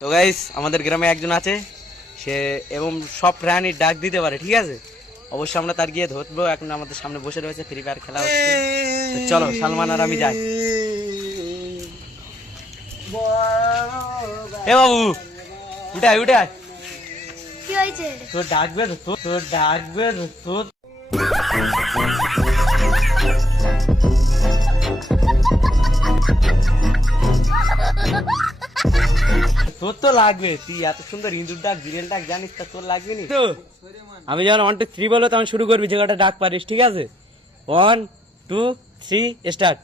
তো গাইস আমাদের গ্রামে একজন আছে, সে এবং সব প্রাণীর ডাক দিতে পারে, ঠিক আছে? অবশ্যই আমরা তার গিয়ে ধরবো। এখন আমাদের সামনে বসে রয়েছে, ফ্রি ফায়ার খেলা হচ্ছে। তো চলো সালমান আর আমি যাই। এ বাবু উঠায় উঠায়, কি হয়েছে? তোর ডাকবে তো, তোর ডাকবে তোর তোর তো লাগবে। তুই এত সুন্দর ইন্দুর ডাক, বিড়েল ডাক জানিস, তা তোর লাগবে নি তো? আমি যখন 1 2 3 বলবো তখন শুরু করবি, যে কটা ডাক পারিস, ঠিক আছে? 1 2 3 স্টার্ট।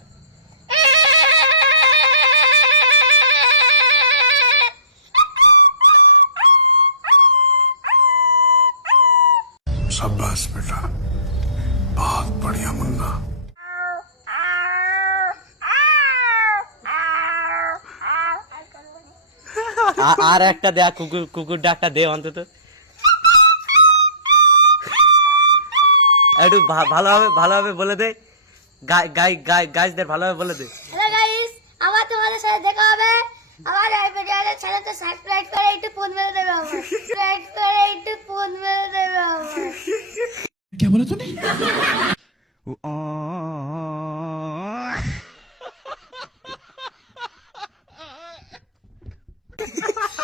शाबाश बेटा, बहुत बढ़िया मुन्ना। আর একটা দে, কুকুর কুকুর ডাকটা দে অন্তত, একটু ভালোভাবে বলে দে। গাইজদের ভালোভাবে বলে দে। হ্যালো গাইস, আবার তোমাদের সাথে দেখা হবে। আমার এই ভিডিওটা চ্যানেলটা সাবস্ক্রাইব করে একটু ফোন মেরে দেবে, আমার সাবস্ক্রাইব করে একটু ফোন মেরে দেবে আমার। क्या बोला तूने?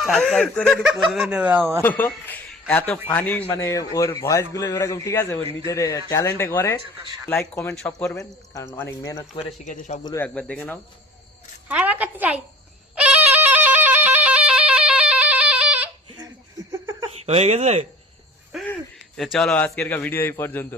সাবস্ক্রাইব করে একটু করে নেবে আমার। এত ফানি, মানে ওর ভয়েস গুলো এরকম, ঠিক আছে? ওর নিজের ট্যালেন্টে করে। লাইক কমেন্ট সব করবেন, কারণ অনেক মেহনত করে শিখেছে সবগুলো, একবার দেখে নাও। হ্যাঁ, আবার করতে চাই। হয়ে গেছে? চলো আজকের ভিডিও এই পর্যন্ত।